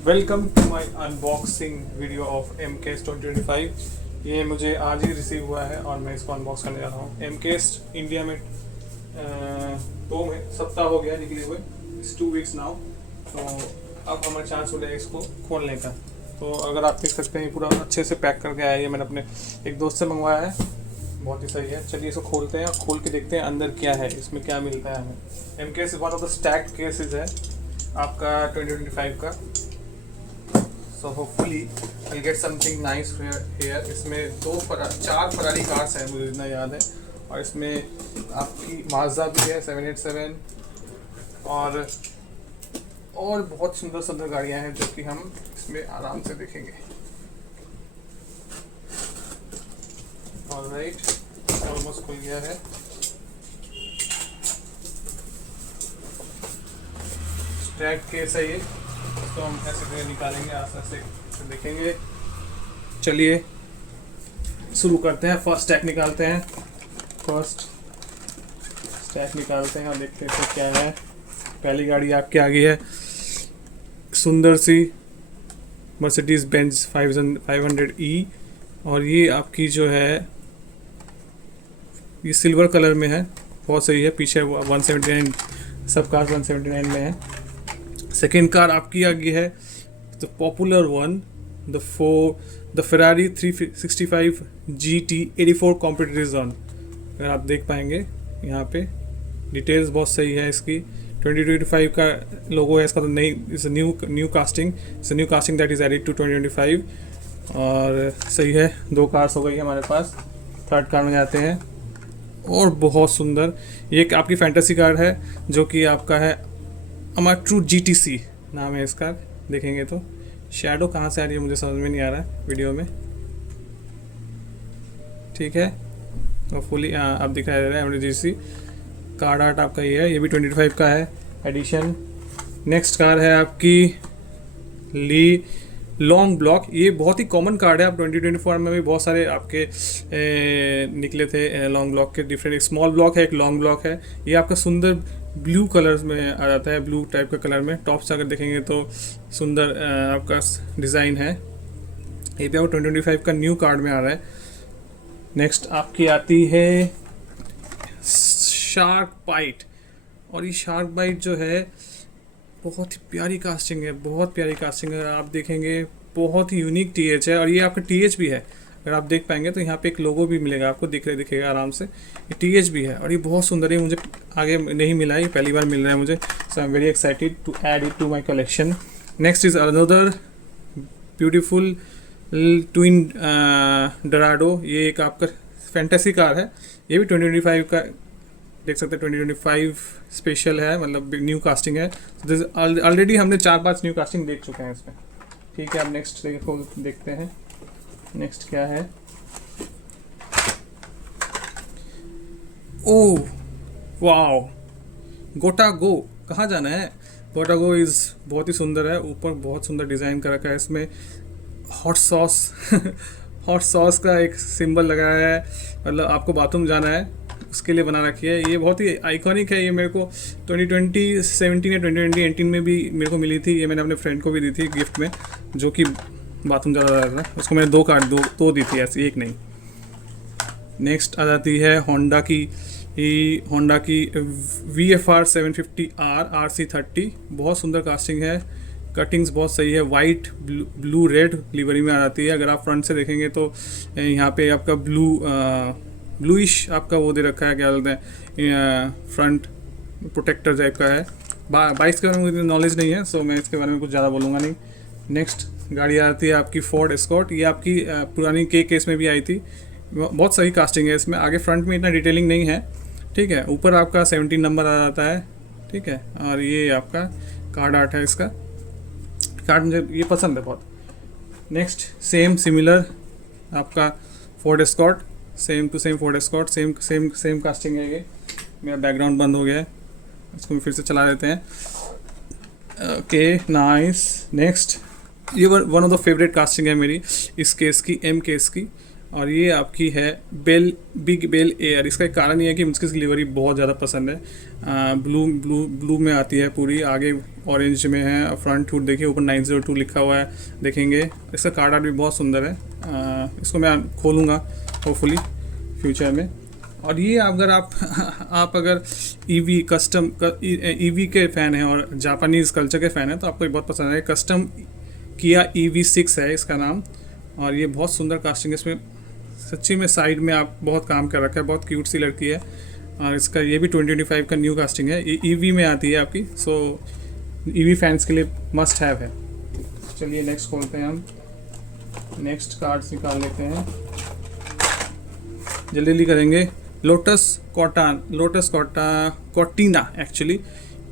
Welcome to my unboxing video of M case 2025। ये मुझे आज ही रिसीव हुआ है और मैं इसको अनबॉक्स करने जा रहा हूँ। एम केस इंडिया में 2 सप्ताह हो गया निकले हुए, इट्स 2 वीक्स नाउ। तो अब हमें चांस मिलेगा इसको खोलने का। तो अगर आप देख सकते हैं पूरा अच्छे से पैक करके आया है, ये मैंने अपने एक दोस्त से मंगवाया है, बहुत ही सही है। चलिए इसको खोलते हैं और खोल के देखते हैं अंदर क्या है, इसमें क्या मिलता है हमें। M case one of the stacked cases है आपका 2025 का। So hopefully we'll get something nice here। इसमें 4 फरारी कार्स हैं मुझे इतना याद है, और इसमें आपकी माज़दा भी है 787 और बहुत सुंदर सुंदर गाड़ियां हैं जो कि हम इसमें आराम से देखेंगे। ऑलराइट, ऑलमोस्ट खुल गया है। स्टैक केस है ये, तो हम ऐसे करके निकालेंगे, आस्ते से देखेंगे। चलिए शुरू करते हैं। फर्स्ट स्टैक निकालते हैं और देखते हैं तो क्या है। पहली गाड़ी आपके आगे है सुंदर सी मर्सिडीज बेंज 500E, और ये आपकी जो है ये सिल्वर कलर में है, बहुत सही है। पीछे 179, सब कार 179 में है। सेकेंड कार आपकी आगे है the popular one, the Ferrari 365 GT 84 competitive zone. अगर आप देख पाएंगे यहाँ पे डिटेल्स बहुत सही है इसकी। 2025 का लोगो है इसका, तो नहीं, it's new casting that is added to 2025। और सही है, 2 कार्स हो गई है हमारे पास। थर्ड कार में जाते हैं, और बहुत सुंदर ये एक आपकी फैंटेसी कार है जो कि आपका है अमाट्रू GTC नाम है इसका। देखेंगे तो शैडो कहाँ से आ रही है मुझे समझ में नहीं आ रहा है वीडियो में। ठीक है, तो फुली आप दिखाई दे रहा है अमाट्रू GTC। कार्ड आर्ट आपका ये है, ये भी 25 का है एडिशन। नेक्स्ट कार है आपकी ली लॉन्ग ब्लॉक। ये बहुत ही कॉमन कार्ड है। आप 2024 में भी बहुत सारे आपके निकले थे लॉन्ग ब्लॉक के। डिफरेंट, एक स्मॉल ब्लॉक है, एक लॉन्ग ब्लॉक है। ये आपका सुंदर ब्लू कलर में आ जाता है, ब्लू टाइप का कलर में। टॉप से अगर देखेंगे तो सुंदर आपका डिज़ाइन है। ये भी आपको 2025 का न्यू कार्ड में आ रहा है। नेक्स्ट आपकी आती है शार्क बाइट, और ये शार्क बाइट जो है बहुत ही प्यारी कास्टिंग है, बहुत प्यारी कास्टिंग है। आप देखेंगे बहुत ही यूनिक TH है, और ये आपका TH भी है। अगर आप देख पाएंगे तो यहाँ पे एक लोगो भी मिलेगा आपको, दिखेगा आराम से। ये TH भी है और ये बहुत सुंदर है। मुझे आगे नहीं मिला, ये पहली बार मिल रहा है मुझे। So I am very excited to add it to my collection. Next is another beautiful twin Dorado. ये एक आपका फैंटेसी कार है, ये भी 2025 का देख सकते हैं। 2025 स्पेशल है, मतलब न्यू कास्टिंग है। ऑलरेडी हमने 4-5 न्यू कास्टिंग देख चुके हैं इसमें। ठीक है, अब नेक्स्ट देखते हैं नेक्स्ट क्या है। Oh wow, gotta go. कहाँ जाना है? गोटागो इज़ बहुत ही सुंदर है, ऊपर बहुत सुंदर डिज़ाइन कर रखा है इसमें। हॉट सॉस हॉट सॉस का एक सिंबल लगाया है, मतलब आपको बाथरूम जाना है उसके लिए बना रखी है। ये बहुत ही आइकॉनिक है। ये मेरे को 2017 या 2018 में भी मेरे को मिली थी। ये मैंने अपने फ्रेंड को भी दी थी गिफ्ट में, जो कि बाथरूम ज़्यादा रहा था। उसको मैंने 2 कार्ड दो दी थी, ऐसी एक नहीं। नेक्स्ट आ जाती है होंडा की VFR 750R RC30। बहुत सुंदर कास्टिंग है, कटिंग्स बहुत सही है। वाइट ब्लू रेड लिवरी में आ जाती है। अगर आप फ्रंट से देखेंगे तो यहाँ पे आपका ब्लूइश आपका वो दे रखा है, क्या बोलते हैं, फ्रंट प्रोटेक्टर टाइप का है। बाइक्स के बारे में मुझे नॉलेज नहीं है, सो मैं इसके बारे में कुछ ज़्यादा बोलूँगा नहीं। नेक्स्ट गाड़ी आती है आपकी फोर्ड एस्कॉर्ट। ये आपकी पुरानी केस में भी आई थी। बहुत सही कास्टिंग है इसमें। आगे फ्रंट में इतना डिटेलिंग नहीं है, ठीक है। ऊपर आपका 17 नंबर आ जाता है, ठीक है। और ये आपका कार्ड आर्ट है, इसका कार्ड मुझे ये पसंद है बहुत। नेक्स्ट सिमिलर आपका Ford Escort, same to same Ford Escort, same casting है। ये मेरा बैकग्राउंड बंद हो गया है, इसको फिर से चला देते हैं। Okay nice. नेक्स्ट ये one of the favourite casting है मेरी इस केस की, एम केस की। और ये आपकी है बेल बिग बेल एयर। इसका एक कारण ये है कि मुझे इसकी डिलीवरी बहुत ज़्यादा पसंद है। ब्लू ब्लू ब्लू में आती है पूरी, आगे ऑरेंज में है, फ्रंट हुड देखिए ऊपर 902 लिखा हुआ है देखेंगे। इसका कार्ड आर्ट भी बहुत सुंदर है। इसको मैं खोलूँगा होपफुली फ्यूचर में। और ये अगर आप आप अगर ईवी कस्टम ईवी के फ़ैन हैं और जापानीज़ कल्चर के फ़ैन हैं तो आपको ये बहुत पसंद है। कस्टम किया EV6 है इसका नाम, और ये बहुत सुंदर कास्टिंग है। इसमें सच्ची में साइड में आप बहुत काम कर रखा है, बहुत क्यूट सी लड़की है। और इसका ये भी 2025 का न्यू कास्टिंग है, ये EV में आती है आपकी, सो EV फैंस के लिए मस्ट हैव है। चलिए नेक्स्ट खोलते हैं हम, नेक्स्ट कार्ड्स निकाल लेते हैं, जल्दी जल्दी करेंगे। लोटस कॉर्टिना एक्चुअली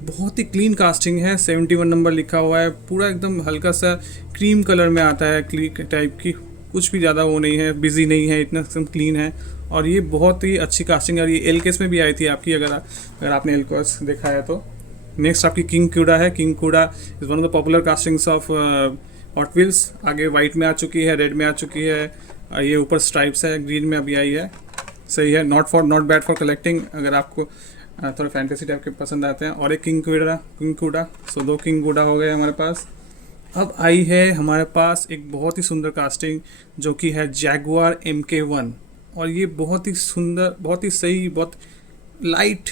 बहुत ही क्लीन कास्टिंग है, 71 नंबर लिखा हुआ है, पूरा एकदम हल्का सा क्रीम कलर में आता है, क्लीन टाइप की, कुछ भी ज़्यादा वो नहीं है, बिजी नहीं है, इतना एकदम क्लीन है। और ये बहुत ही अच्छी कास्टिंग है, और ये एल केस में भी आई थी आपकी, अगर आपने एल केस देखा है तो। नेक्स्ट आपकी किंग कूडा है। किंग कूडा is one of the popular castings of hot wheels. आगे वाइट में आ चुकी है, रेड में आ चुकी है, ये ऊपर स्ट्राइप्स है, ग्रीन में अभी आई है, सही है। नॉट बैड फॉर कलेक्टिंग अगर आपको थोड़ा फैंटेसी टाइप के पसंद आते हैं। और एक किंग कूडा, सो 2 किंग कूडा हो गए हमारे पास। अब आई है हमारे पास एक बहुत ही सुंदर कास्टिंग जो कि है जैगुआर MK1, और ये बहुत ही सुंदर, बहुत ही सही, बहुत लाइट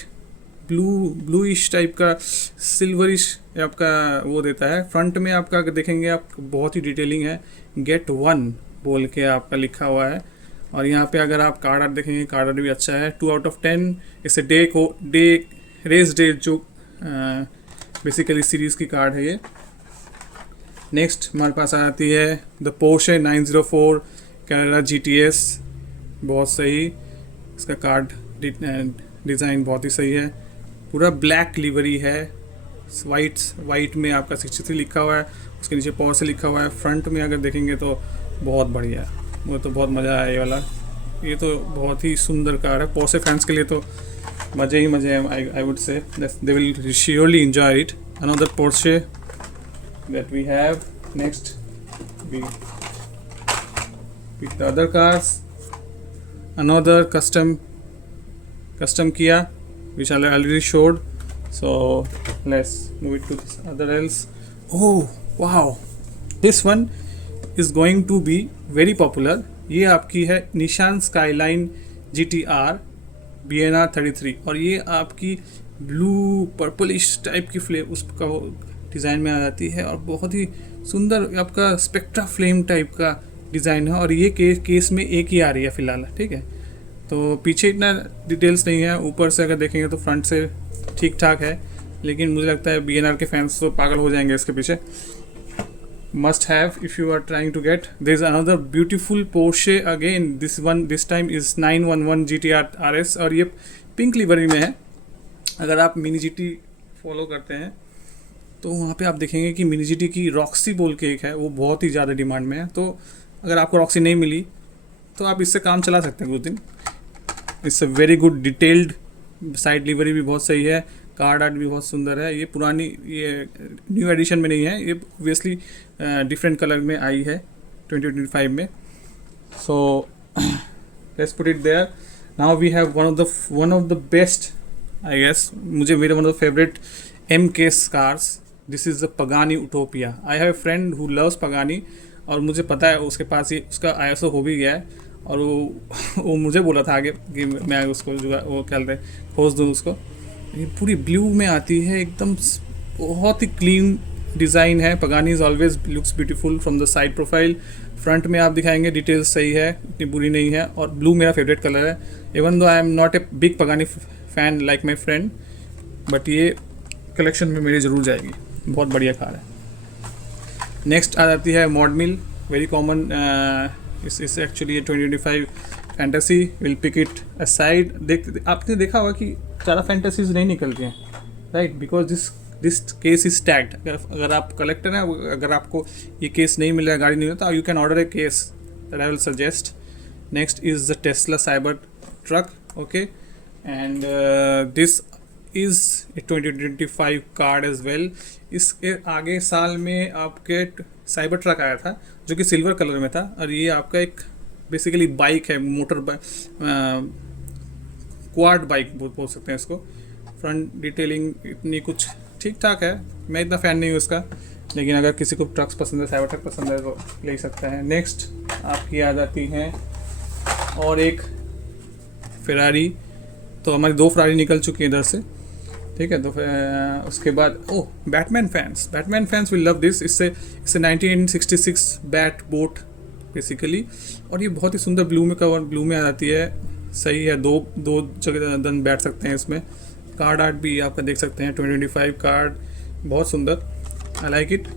ब्लूइश टाइप का, सिल्वरिश आपका वो देता है। फ्रंट में आपका अगर देखेंगे आप बहुत ही डिटेलिंग है, गेट 1 बोल के आपका लिखा हुआ है। और यहाँ पे अगर आप कार्ड आर्ट देखेंगे, कार्ड आर्ट भी अच्छा है, 2 आउट ऑफ 10। इसे रेस डे जो बेसिकली सीरीज़ की कार्ड है ये। नेक्स्ट हमारे पास आ जाती है द पोर्शे 904 कैरेरा GTS, बहुत सही। इसका कार्ड डिज़ाइन बहुत ही सही है, पूरा ब्लैक लिवरी है, वाइट में आपका 63 लिखा हुआ है, उसके नीचे पोर्शे लिखा हुआ है। फ्रंट में अगर देखेंगे तो बहुत बढ़िया है, मुझे तो बहुत मज़ा आया ये वाला। ये तो बहुत ही सुंदर कार है, पोर्शे फैंस के लिए तो मज़े ही मज़े हैं। I would say they will surely enjoy it. Another Porsche that we have. Next we pick the other cars. Another custom Kia which I already showed, so let's move it to this other else. Oh wow, this one is going to be very popular. ये आपकी है निशान skyline GTR BNR 33, और ये आपकी blue purplish type की flame उसका design में आ जाती है, और बहुत ही सुंदर आपका स्पेक्ट्रा फ्लेम टाइप का डिज़ाइन है। और ये केस में एक ही आ रही है फ़िलहाल, ठीक है। तो पीछे इतना डिटेल्स नहीं है, ऊपर से अगर देखेंगे तो फ्रंट से ठीक ठाक है, लेकिन मुझे लगता है BNR के फैंस तो पागल हो जाएंगे इसके पीछे। Must have if you are trying to get. There is another beautiful Porsche again, this time is 911 GTR RS, और ये पिंक लिवरी में है। अगर आप मिनी GT फॉलो करते हैं तो वहाँ पे आप देखेंगे कि मिनी GT की रॉक्सी बोल के एक है, वो बहुत ही ज़्यादा डिमांड में है। तो अगर आपको रॉक्सी नहीं मिली तो आप इससे काम चला सकते हैं कुछ दिन। It's a very good detailed, side livery भी बहुत सही है, कार्ड आर्ट भी बहुत सुंदर है। ये पुरानी, ये न्यू एडिशन में नहीं है, ये ऑब्वियसली डिफरेंट कलर में आई है 2025 में। So let's put it there. Now we have one of the best, I guess मुझे मेरे one of the favourite MK cars. This is the Pagani Utopia. I have a friend who loves Pagani, और मुझे पता है उसके पास ही उसका ISO हो भी गया है, और वो मुझे बोला था आगे कि मैं उसको जो वो क्या कहते हैं खोज दूँ उसको। ये पूरी ब्लू में आती है, एकदम बहुत ही क्लीन डिज़ाइन है। Pagani is always looks beautiful from the side profile. Front में आप दिखाएंगे डिटेल्स सही है, इतनी बुरी नहीं है, और ब्लू मेरा फेवरेट कलर है। Even though I am not a big Pagani fan like my friend, but ये कलेक्शन में मेरी ज़रूर जाएगी, बहुत बढ़िया कार है। नेक्स्ट आ जाती है मॉड मिल, वेरी कॉमन। इस actually 2025 fantasy, will pick it aside. आपने देखा होगा कि ज़्यादा फैंटेसीज नहीं निकलती हैं, right, because this case is tagged. अगर आप कलेक्टर हैं, अगर आपको ये केस नहीं मिल रहा है, गाड़ी नहीं मिला, तो you can order a case that I will suggest. Next is the Tesla cyber truck, okay, and this is 2025 card as well. इसके आगे साल में आपके साइबर ट्रक आया था जो कि सिल्वर कलर में था, और ये आपका एक बेसिकली बाइक है, मोटर क्वाड बाइक बोल सकते हैं इसको। फ्रंट डिटेलिंग इतनी कुछ ठीक ठाक है, मैं इतना फ़ैन नहीं हूँ इसका, लेकिन अगर किसी को ट्रक्स पसंद है, साइबर ट्रक पसंद है तो ले सकता है। नेक्स्ट आपकी आ जाती हैं और एक फेरारी। तो हमारी 2 फेरारी निकल चुकी है इधर से, ठीक है। तो फिर उसके बाद Batman fans will love this. इससे 1966 बैट बोट बेसिकली, और ये बहुत ही सुंदर ब्लू में आ जाती है, सही है। दो जगह दन बैठ सकते हैं इसमें। कार्ड आर्ट भी आपका देख सकते हैं, 2025 कार्ड, बहुत सुंदर, आई like it,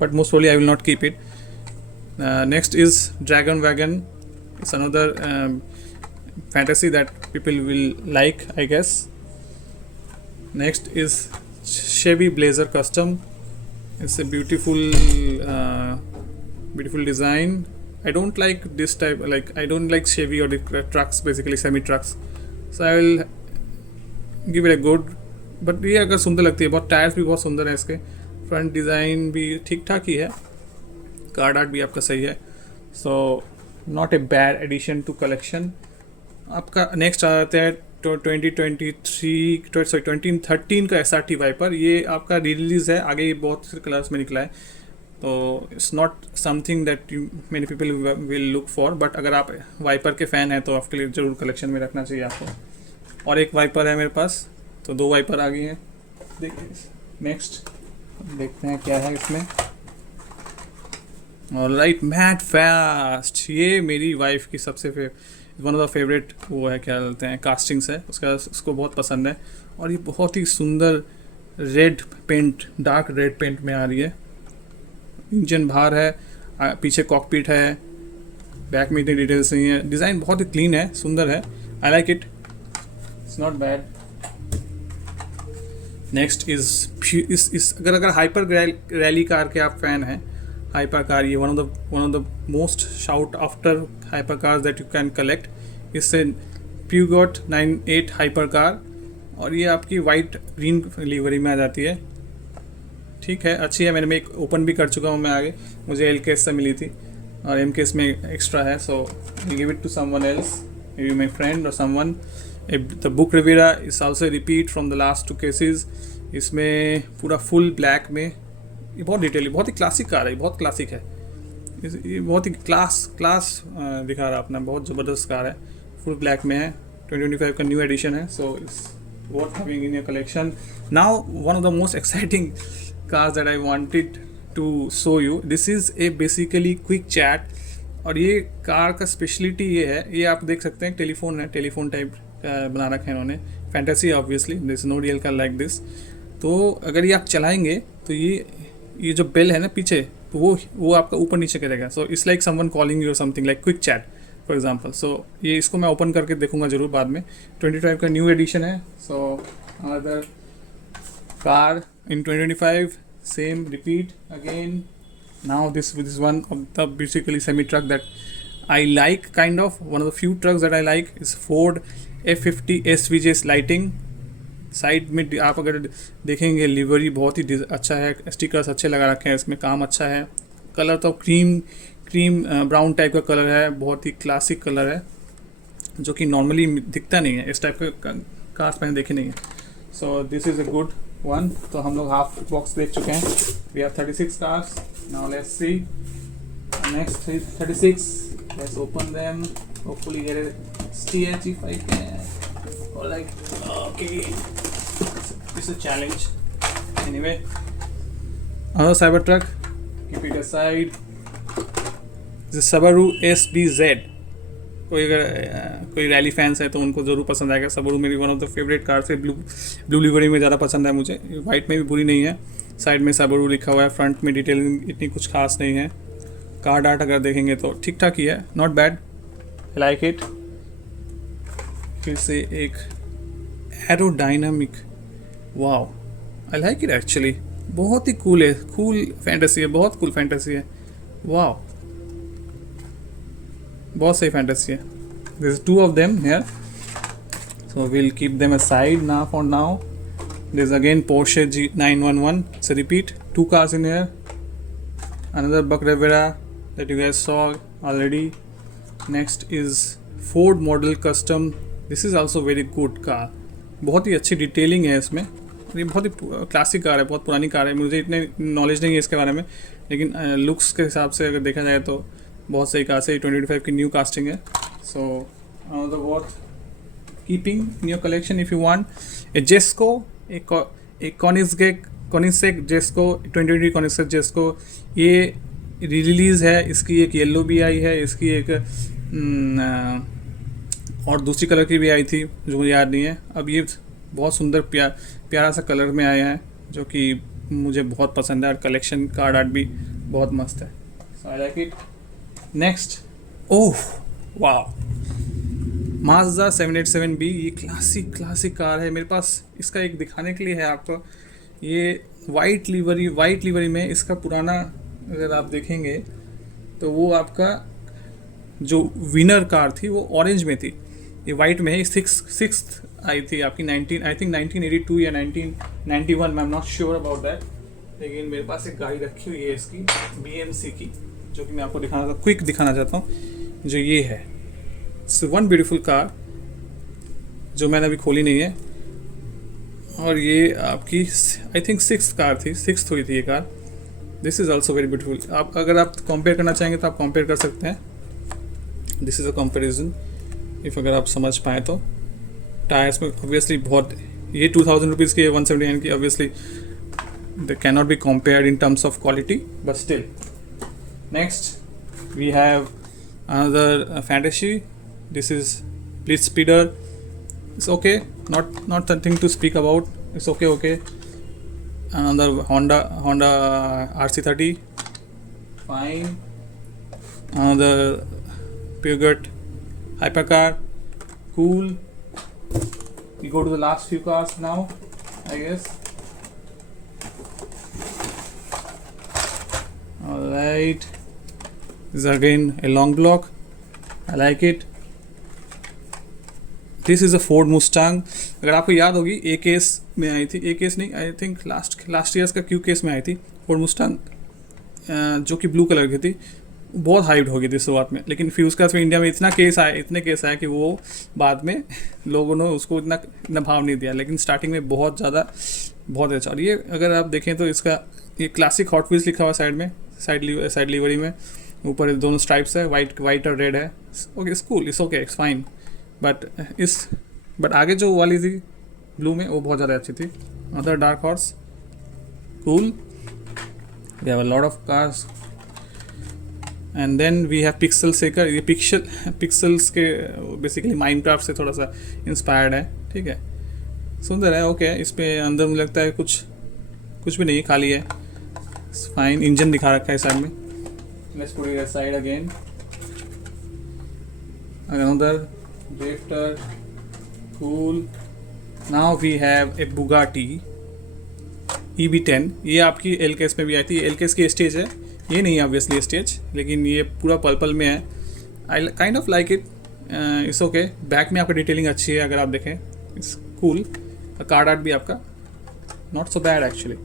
but most probably I will not keep it. Next is dragon wagon, it's another fantasy that people will like, I guess. Next is Chevy Blazer Custom. It's a beautiful design. I don't like this type, like I don't like Chevy or the trucks, basically semi trucks, so I will give it a good, but ये अगर सुंदर लगती है बहुत, tyres भी बहुत सुंदर है इसके, फ्रंट डिज़ाइन भी ठीक ठाक ही है, कार्ड आर्ट भी आपका सही है, so not a bad addition to collection. आपका नेक्स्ट आ जाता है 2013 का SRT वाइपर। ये आपका रिलीज़ है, आगे ये बहुत से कलर्स में निकला है, तो it's not something that many people will look for, but अगर आप वाइपर के फ़ैन हैं तो आपके लिए ज़रूर कलेक्शन में रखना चाहिए आपको। और एक वाइपर है मेरे पास, तो 2 वाइपर आ गई हैं। देखिए नेक्स्ट देखते हैं क्या है इसमें। ऑलराइट, मैट फास्ट, ये मेरी वाइफ की सबसे वन ऑफ द फेवरेट वो है, क्या बोलते हैं, कास्टिंग्स है उसको बहुत पसंद है। और ये बहुत ही सुंदर red paint, dark red paint में आ रही है। इंजन बाहर है, पीछे कॉकपिट है, बैक में इतनी डिटेल्स नहीं है, डिज़ाइन बहुत ही क्लीन है, सुंदर है, आई like it, it's not bad. Next इस अगर हाइपर रैली कार के आप फैन हैं, हाइपर कार, ये one of the most shout after hyper cars that you can collect. इससे प्यूगॉट 98 हाइपर कार, और ये आपकी वाइट ग्रीन लिवरी में आ जाती है, ठीक है, अच्छी है। मैंने मैं एक ओपन भी कर चुका हूँ मैं आगे, मुझे LKS से मिली थी, और MKS में एक्स्ट्रा है, so I give it to someone else, maybe my friend और someone. The Buick Riviera is also repeat from the last 2 cases. इसमें पूरा फुल ब्लैक में, ये बहुत डिटेल, बहुत ही क्लासिक कार है, बहुत क्लासिक है, ये बहुत ही क्लास दिखा रहा अपना, बहुत ज़बरदस्त कार है, फुल ब्लैक में है, 2025 का न्यू एडिशन है, so it's worth having in your collection. Now one of the most exciting cars that I wanted to show you. This is a basically quick chat, और ये car का speciality ये है, ये आप देख सकते हैं टेलीफोन है, टेलीफोन टाइप बना रखा है इन्होंने, fantasy obviously, this is no real car like this. तो अगर ये आप चलाएंगे तो ये जो बेल है ना पीछे, तो वो आपका ऊपर नीचे करेगा, so it's like someone calling you और something like quick chat for example. So ये इसको मैं ओपन करके देखूंगा ज़रूर बाद में, 25 का न्यू एडिशन है। So another car in 2025, same repeat again. Now this is one of the basically semi truck that I like, kind of one of the few trucks that I like is Ford F50 SVJ Lighting। Side में आप अगर देखेंगे livery बहुत ही अच्छा है, stickers अच्छे लगा रखे हैं इसमें, काम अच्छा है, कलर तो क्रीम ब्राउन टाइप का कलर है, बहुत ही क्लासिक कलर है जो कि नॉर्मली दिखता नहीं है, इस टाइप का कार्स मैंने देखे नहीं है। So this is a good one. तो हम लोग हाफ बॉक्स देख चुके हैं, we have 36 cars, now let's see next 36, let's open them, hopefully get a STH if I can, or like okay, it's a challenge anyway। another cyber truck, keep it aside, this is Subaru SBZ। कोई rally fans है तो उनको ज़रूर पसंद आएगा। सबरू मेरी one of the favourite car से, blue livery में ज़्यादा पसंद है मुझे, वाइट में भी बुरी नहीं है। साइड में सबरू लिखा हुआ है, फ्रंट में डिटेलिंग इतनी कुछ खास नहीं है, कार्ड आर्ट अगर देखेंगे तो ठीक ठाक ही है, not bad, I like it. फिर से एक aerodynamic, wow I like it actually, बहुत ही कूल है, कूल फैंटेसी है, बहुत कूल फैंटेसी है, वाओ बहुत सही फैंटेसी है। This is 2 of them here, so we'll keep them aside now for now। there's again Porsche G911, it's a repeat, 2 cars in here, another Buck Rivera that you guys saw already, next is Ford model custom, this is also very good car, बहुत ही अच्छी detailing है इसमें। ये बहुत ही classic car है, बहुत पुरानी car है, मुझे इतने नॉलेज नहीं है इसके बारे में, लेकिन लुक्स के हिसाब से अगर देखा जाए तो बहुत सही कार से 2025 की न्यू कास्टिंग है। So the worth keeping in your collection if you want a Jesko, एक कॉनिसेक जेस्को 2020 कॉनिसेक जेस्को, ये रिलीज़ है, इसकी एक येलो भी आई है, इसकी एक और दूसरी कलर की भी आई थी जो मुझे याद नहीं है। अब ये बहुत सुंदर प्यारा सा कलर में आया है जो कि मुझे बहुत पसंद है, और कलेक्शन कार्ड आर्ट भी बहुत मस्त है। So I like it. Next, ओह वाह, माज़दा 787B, ये क्लासिक कार है मेरे पास। इसका एक दिखाने के लिए है आपको, ये वाइट लिवरी में इसका पुराना अगर आप देखेंगे तो वो आपका जो विनर कार थी वो ऑरेंज में थी, ये वाइट में है। सिक्स आई थी आपकी 1982 या 1991, मैं नॉट श्योर अबाउट दैट, लेकिन मेरे पास एक गाड़ी रखी हुई है इसकी BMC की, जो कि मैं आपको क्विक दिखाना चाहता हूँ, जो ये है। वन ब्यूटीफुल कार जो मैंने अभी खोली नहीं है, और ये आपकी आई थिंक सिक्स हुई थी ये car. This is also very beautiful. आप अगर आप कंपेयर करना चाहेंगे तो आप कंपेयर कर सकते हैं, this is a comparison if अगर आप समझ पाएँ तो। टायर्स में ऑब्वियसली बहुत, ये 2000 रुपीज़ की, 179 की, obviously they can not be compared in terms of quality, but still. Next we have another fantasy, this is Blitz Speeder, it's okay, not something to speak about, it's okay. Another Honda RC30, fine. Another Peugeot hypercar, cool. We go to the last few cars now, I guess. Alright, this is again a long block, I like it. This is a Ford Mustang, अगर आपको याद होगी ए case में आई थी, ए case नहीं, I think last years का Q case में आई थी फोर्ड मुस्टांग, जो कि ब्लू कलर की थी। बहुत हाइप्ड हो गई थी शुरुआत में, लेकिन फिर उसके बाद फिर इंडिया में इतने केस आए कि वो बाद में लोगों ने उसको इतना भाव नहीं दिया, लेकिन स्टार्टिंग में बहुत अच्छा। और ये अगर आप देखें तो इसका ये क्लासिक हॉट व्हील्स लिखा हुआ साइड में, साइड लिवरी में, ऊपर दोनों स्ट्राइप्स है, वाइट और रेड है। Okay, school it's okay, it's fine, but आगे जो वाली थी ब्लू में वो बहुत ज़्यादा अच्छी थी। Other dark horse, cool. We have a lot of cars, and then we have pixel shaker, ये पिक्सल्स के बेसिकली माइनक्राफ्ट से थोड़ा सा इंस्पायर्ड है, ठीक है, सुंदर है। ओके, इस पे अंदर मुझे लगता है कुछ भी नहीं है, खाली है, फाइन। इंजन दिखा रखा है साइड में। Let's put it side again. Another Drifter, cool. Now we have a Bugatti EB10, ये आपकी एल केस में भी आई थी, एल केस की स्टेज है, ये नहीं है ऑब्वियसली स्टेज, लेकिन ये पूरा पर्पल में है। I kind of like it, it's okay. Back में आपका डिटेलिंग अच्छी है, अगर आप देखें, इट्स कूल। कार्ड आर्ट भी आपका not so bad actually.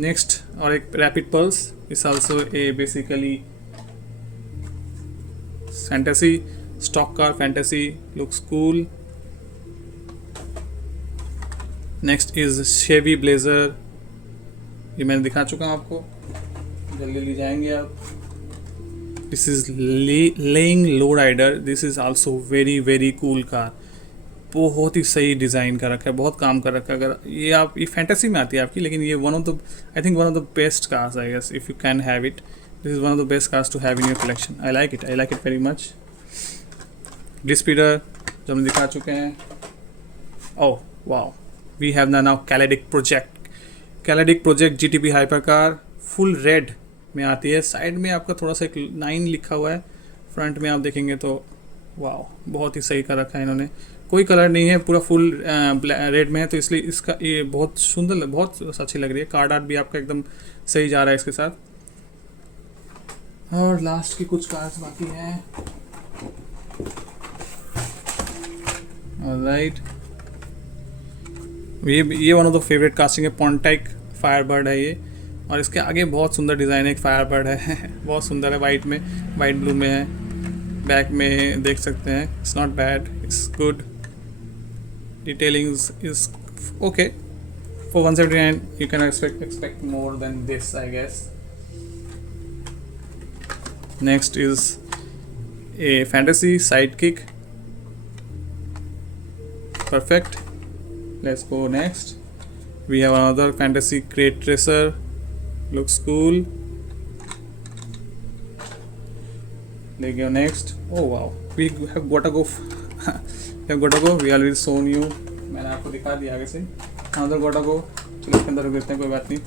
Next, और एक rapid pulse, it's also a basically fantasy stock car, fantasy, looks cool. Next is Chevy Blazer, ये मैंने दिखा चुका हूँ आपको, जल्दी जाएंगे आप। This is laying lowrider, this is also very cool car, बहुत ही सही डिज़ाइन कर रखा है, बहुत काम कर रखा है। अगर ये फैंटेसी में आती है आपकी, लेकिन ये one of the best cars I guess, if you can have it, this is one of the best cars to have in your collection. I like it very much. Speeder जो हम दिखा चुके हैं। Oh wow, we have now Cadillac project GTB hypercar, full red में आती है। Side में आपका थोड़ा सा एक 9 लिखा हुआ है, फ्रंट में आप देखेंगे तो वाओ, बहुत ही सही कर रखा है इन्होंने। कोई कलर नहीं है, पूरा फुल रेड में है, तो इसलिए इसका ये बहुत सुंदर, बहुत अच्छी लग रही है। कार्ड आर्ट भी आपका एकदम सही जा रहा है इसके साथ। और लास्ट की कुछ कार्स बाकी हैं। ऑलराइट, ये one of the favourite casting है, पॉन्टाइक फायरबर्ड है ये, और इसके आगे बहुत सुंदर डिज़ाइन है, एक फायरबर्ड है बहुत सुंदर है, वाइट ब्लू में है। बैक में देख सकते हैं, it's not bad, it's good, detailing is okay. For 179 you can expect more than this, I guess. Next is a fantasy sidekick. Perfect. Let's go next. We have another fantasy crate tracer. Looks cool. There you go. Next. Oh wow, we have got to go. We have got to go. We already shown you. मैंने आपको दिखा दिया आगे से. Another गोटा को, चलो इसके अंदर गिरते हैं, कोई बात नहीं.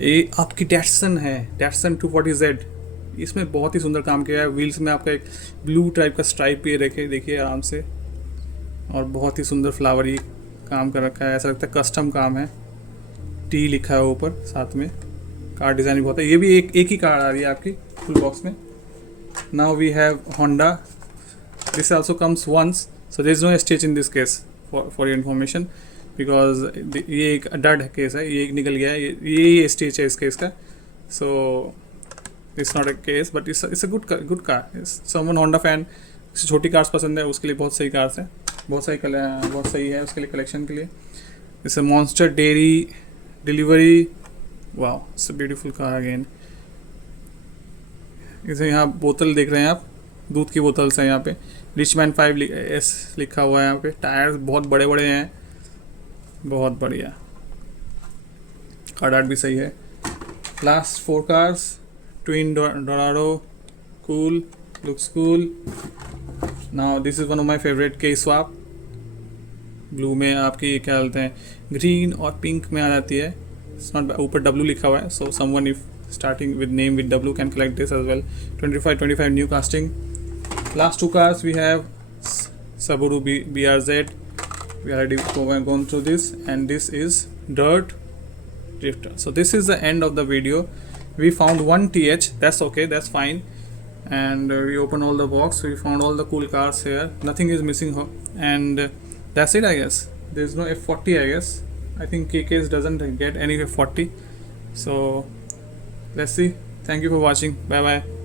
ये आपकी डैटसन है, डैटसन 240Z. इसमें बहुत ही सुंदर काम किया है. व्हील्स में आपका एक ब्लू टाइप का स्ट्राइप ये देखिए आराम से, और बहुत ही सुंदर फ्लावरी काम कर रखा है. ऐसा लगता है कस्टम काम है. टी लिखा है ऊपर साथ में. कार डिज़ाइन बहुत है. ये भी एक ही कार आ रही है आपकी फुल बॉक्स में. Now we have Honda. This also comes once, so there is no stage in this case for your information, because ये एक डड केस है, ये एक निकल गया है, ये स्टेज है इस केस का. So it's not a case, but it's a good car. Someone Honda fan, छोटी कार्स पसंद है उसके लिए बहुत सही कार्स है, बहुत सही है उसके लिए, कलेक्शन के लिए. It's a monster dairy delivery. Wow, it's a beautiful car again. इसे यहाँ बोतल देख रहे हैं आप, दूध की बोतल्स हैं यहाँ पे. रिचमैन 5S लिखा हुआ है यहाँ पे. टायर्स बहुत बड़े बड़े हैं, बहुत बढ़िया. कार्ड भी सही है. Last 4 cars. Twin Dorado, cool, looks cool. Now this is one of my favourite के स्वाप. ब्लू में आपकी क्या बोलते हैं, ग्रीन और पिंक में आ जाती है. इट्स नॉट, ऊपर W लिखा हुआ है, so someone if starting with name with W can collect this as well. 25 new casting. Last 2 cars we have Subaru BRZ. We already gone through this, and this is Dirt Drifter. So this is the end of the video. We found one TH, that's okay, that's fine. And we opened all the box, we found all the cool cars here, nothing is missing, and that's it, I guess. There's no F40, I guess. I think KK's doesn't get any F40. So let's see. Thank you for watching. Bye bye.